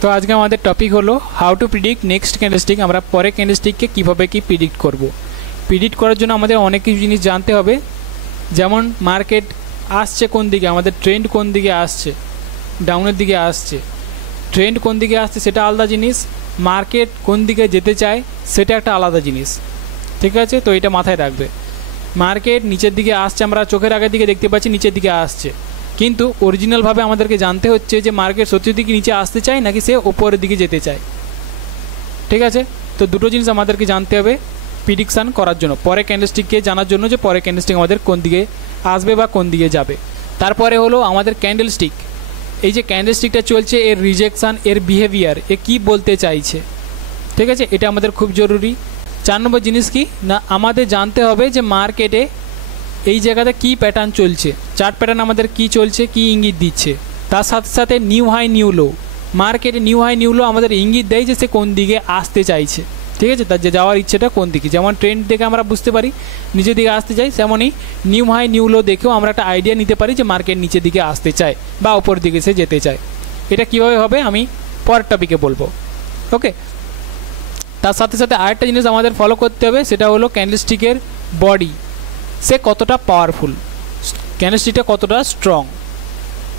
তো আজকে আমাদের টপিক হলো how to predict next candlestick. আমরা পরে ক্যান্ডেলস্টিককে কীভাবে কি প্রিডিক্ট করব। প্রিডিক্ট করার জন্য আমাদের অনেক কিছু জিনিস জানতে হবে, যেমন মার্কেট আসছে কোন দিকে, আমাদের ট্রেন্ড কোন দিকে আসছে, ডাউনের দিকে আসছে, ট্রেন্ড কোন দিকে আসছে সেটা আলাদা জিনিস, মার্কেট কোন দিকে যেতে চায় সেটা একটা আলাদা জিনিস, ঠিক আছে। তো এটা মাথায় রাখবে। মার্কেট নিচের দিকে আসছে, আমরা চোখের আগের দিকে দেখতে পাচ্ছি নিচের দিকে আসছে, কিন্তু অরিজিনালভাবে আমাদেরকে জানতে হচ্ছে যে মার্কেট সত্যি দিকে নিচে আসতে চায় নাকি সে ওপরের দিকে যেতে চায়, ঠিক আছে। তো দুটো জিনিস আমাদেরকে জানতে হবে প্রিডিকশান করার জন্য, পরে ক্যান্ডেলস্টিককে জানার জন্য যে পরে ক্যান্ডেলস্টিক আমাদের কোন দিকে আসবে বা কোন দিকে যাবে। তারপরে হলো আমাদের ক্যান্ডেলস্টিক, এই যে ক্যান্ডেলস্টিকটা চলছে এর রিজেকশান, এর বিহেভিয়ার, এ কী বলতে চাইছে, ঠিক আছে। এটা আমাদের খুব জরুরি। 4 নম্বর জিনিস কি না, আমাদের জানতে হবে যে মার্কেটে এই জায়গাতে কী প্যাটার্ন চলছে, চার্ট প্যাটার্ন আমাদের কি চলছে, কি ইঙ্গিত দিচ্ছে। তার সাথে সাথে নিউ হাই নিউ লো, মার্কেটে নিউ হাই নিউ লো আমাদের ইঙ্গিত দেয় যে সে কোন দিকে আসতে চাইছে, ঠিক আছে, তার যে যাওয়ার ইচ্ছেটা কোন দিকে। যেমন ট্রেন্ড দেখে আমরা বুঝতে পারি নিচের দিকে আসতে চাই, তেমনই নিউ হাই নিউ লো দেখেও আমরা একটা আইডিয়া নিতে পারি যে মার্কেট নিচের দিকে আসতে চায় বা ওপর দিকে সে যেতে চায়। এটা কীভাবে হবে আমি পরের টপিকে বলবো, ওকে। তার সাথে সাথে আরেকটা জিনিস আমাদের ফলো করতে হবে, সেটা হলো ক্যান্ডেলস্টিকের বডি, সে কতটা পাওয়ারফুল, ক্যান্ডেলস্টিকটা কতটা স্ট্রং,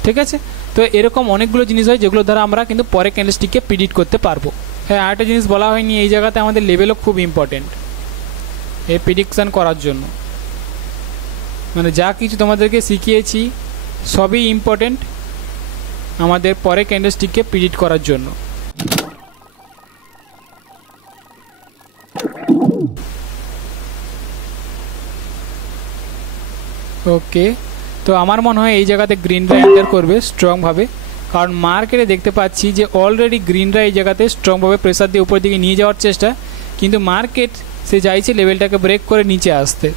ঠিক আছে। তো এরকম অনেকগুলো জিনিস হয় যেগুলো দ্বারা আমরা কিন্তু পরে ক্যান্ডেলস্টিককে প্রিডিক্ট করতে পারবো। হ্যাঁ, আরেকটা জিনিস বলা হয়নি, এই জায়গাতে আমাদের লেভেলও খুব ইম্পর্টেন্ট এই প্রিডিকশান করার জন্য। মানে যা কিছু তোমাদেরকে শিখিয়েছি সবই ইম্পর্টেন্ট আমাদের পরে ক্যান্ডেলস্টিককে প্রিডিক্ট করার জন্য। ওকে, তো আমার মনে হয় এই জায়গাতে গ্রিনরা এন্টার করবে স্ট্রংভাবে, কারণ মার্কেটে দেখতে পাচ্ছি যে অলরেডি গ্রিনরা এই জায়গাতে স্ট্রংভাবে প্রেসার দিয়ে উপর দিকে নিয়ে যাওয়ার চেষ্টা, কিন্তু মার্কেট সে চাইছে লেভেলটাকে ব্রেক করে নিচে আসতে,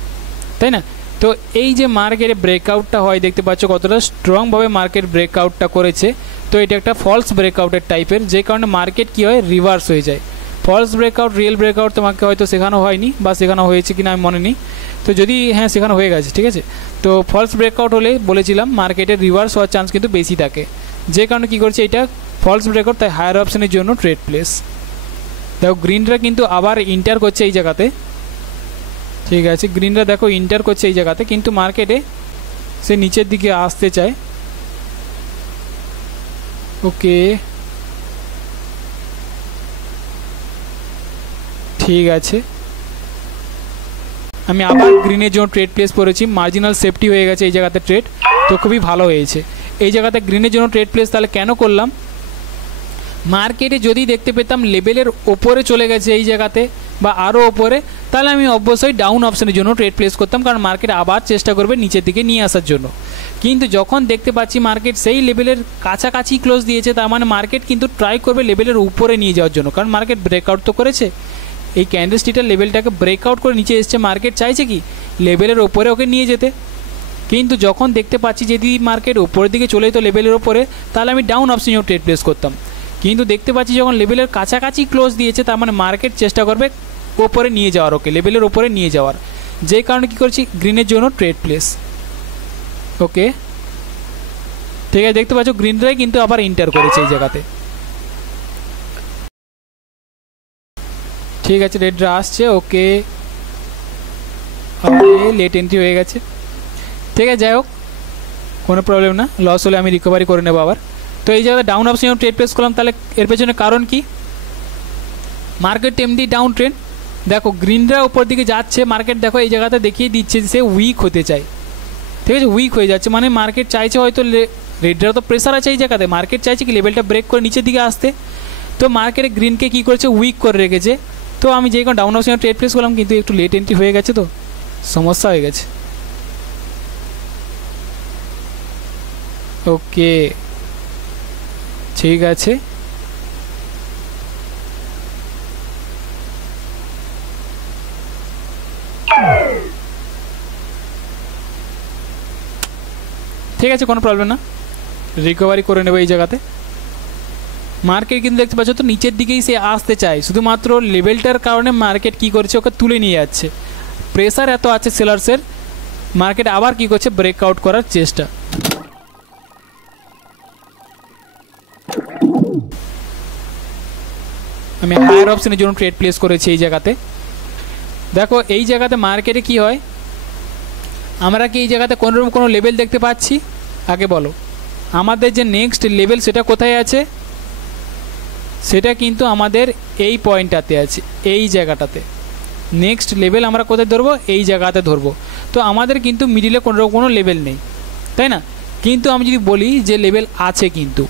তাই না। তো এই যে মার্কেটে ব্রেকআউটটা হয় দেখতে পাচ্ছ কতটা স্ট্রংভাবে মার্কেট ব্রেকআউটটা করেছে। তো এটা একটা ফলস ব্রেকআউটের টাইপের, যে কারণে মার্কেট কী হয় রিভার্স হয়ে যায়। ফলস ব্রেকআউট রিয়েল ব্রেকআউট তোমাকে হয়তো শেখানো হয়নি বা শেখানো হয়েছে কিনা আমি মনে নেই, তো যদি হ্যাঁ শেখানো হয়ে গেছে, ঠিক আছে। তো ফলস ব্রেকআউট হলে বলেছিলাম মার্কেটের রিভার্স হওয়ার চান্স কিন্তু বেশি থাকে, যে কারণে কী করছে এটা ফলস ব্রেকআউট, তাই হায়ার অপশনের জন্য ট্রেড প্লেস। দেখো গ্রিনরা কিন্তু আবার ইন্টার করছে এই জায়গাতে, ঠিক আছে, গ্রিনরা দেখো ইন্টার করছে এই জায়গাতে, কিন্তু মার্কেটে সে নিচের দিকে আসতে চায়। ওকে, ঠিক আছে, আমি আবার গ্রিনের জন্য ট্রেড প্লেস করেছি, মার্জিনাল সেফটি হয়ে গেছে এই জায়গাতে ট্রেড, তো খুবই ভালো হয়েছে এই জায়গাতে গ্রিনের জন্য ট্রেড প্লেস। তাহলে কেন করলাম, মার্কেটে যদি দেখতে পেতাম লেভেলের ওপরে চলে গেছে এই জায়গাতে বা আরও ওপরে, তাহলে আমি অবশ্যই ডাউন অপশনের জন্য ট্রেড প্লেস করতাম, কারণ মার্কেট আবার চেষ্টা করবে নিচের দিকে নিয়ে আসার জন্য। কিন্তু যখন দেখতে পাচ্ছি মার্কেট সেই লেভেলের কাছাকাছি ক্লোজ দিয়েছে, তার মানে মার্কেট কিন্তু ট্রাই করবে লেভেলের উপরে নিয়ে যাওয়ার জন্য, কারণ মার্কেট ব্রেকআউট তো করেছে, এই ক্যান্ডেলস্টিকটার লেভেলটাকে ব্রেকআউট করে নিচে এসছে, মার্কেট চাইছে কি লেভেলের ওপরে ওকে নিয়ে যেতে। কিন্তু যখন দেখতে পাচ্ছি যদি মার্কেট ওপরের দিকে চলে যেত লেভেলের ওপরে, তাহলে আমি ডাউন অপশনে ট্রেড প্লেস করতাম। কিন্তু দেখতে পাচ্ছি যখন লেভেলের কাছাকাছি ক্লোজ দিয়েছে, তার মানে মার্কেট চেষ্টা করবে ওপরে নিয়ে যাওয়ার, ওকে লেভেলের ওপরে নিয়ে যাওয়ার, যেই কারণে কী করছি গ্রিনের জন্য ট্রেড প্লেস। ওকে, ঠিক আছে, দেখতে পাচ্ছ গ্রিনরাই কিন্তু আবার ইন্টার করেছে এই জায়গাতে, ঠিক আছে, রেডরা আসছে। ওকে, লেট এন্ট্রি হয়ে গেছে, ঠিক আছে, যাই হোক কোনো প্রবলেম না, লস হলে আমি রিকভারি করে নেবো আবার। তো এই জায়গায় ডাউন অপশনে ট্রেড প্লেস করলাম, তাহলে এর পেছনে কারণ কি, মার্কেট এমনি ডাউন ট্রেন্ড, দেখো গ্রিনরা উপর দিকে যাচ্ছে, মার্কেট দেখো এই জায়গাতে দেখিয়ে দিচ্ছে সে উইক হতে চায়, ঠিক আছে, উইক হয়ে যাচ্ছে, মানে মার্কেট চাইছে হয়তো রেডরা তো প্রেসার আছে এই জায়গাতে, মার্কেট চাইছে কি লেভেলটা ব্রেক করে নিচের দিকে আসতে, তো মার্কেটে গ্রিনকে কী করেছে উইক করে রেখেছে। তো আমি যে কোনো ডাউন অপশনে ট্রেড প্লেস করলাম, কিন্তু একটু লেট এন্ট্রি হয়ে গেছে, তো সমস্যা হয়ে গেছে। ওকে, ঠিক আছে, ঠিক আছে, কোনো প্রবলেম না, রিকভারি করে নেবো এই জায়গাতে। মার্কেট কিন্তু দেখতে পাচ্ছ তো নিচের দিকেই সে আসতে চায়, শুধুমাত্র লেভেলটার কারণে মার্কেট কী করছে ওকে তুলে নিয়ে যাচ্ছে, প্রেসার এত আছে সেলার্সের, মার্কেট আবার কী করছে ব্রেকআউট করার চেষ্টা। আমি হায়ার অপশনের জন্য ট্রেড প্লেস করেছি এই জায়গাতে। দেখো এই জায়গাতে মার্কেটে কি হয়, আমরা কি এই জায়গাতে কোনোরকম কোনো লেভেল দেখতে পাচ্ছি? আগে বলো, আমাদের যে নেক্সট লেভেল সেটা কোথায় আছে? সেটা কিন্তু আমাদের এই পয়েন্টটাতে আছে, এই জায়গাটাতে। নেক্সট লেভেল আমরা কোথায় ধরবো? এই জায়গাতে ধরবো। তো আমাদের কিন্তু মিডিলে কোনো লেভেল নেই, তাই না? কিন্তু আমি যদি বলি যে লেভেল আছে, কিন্তু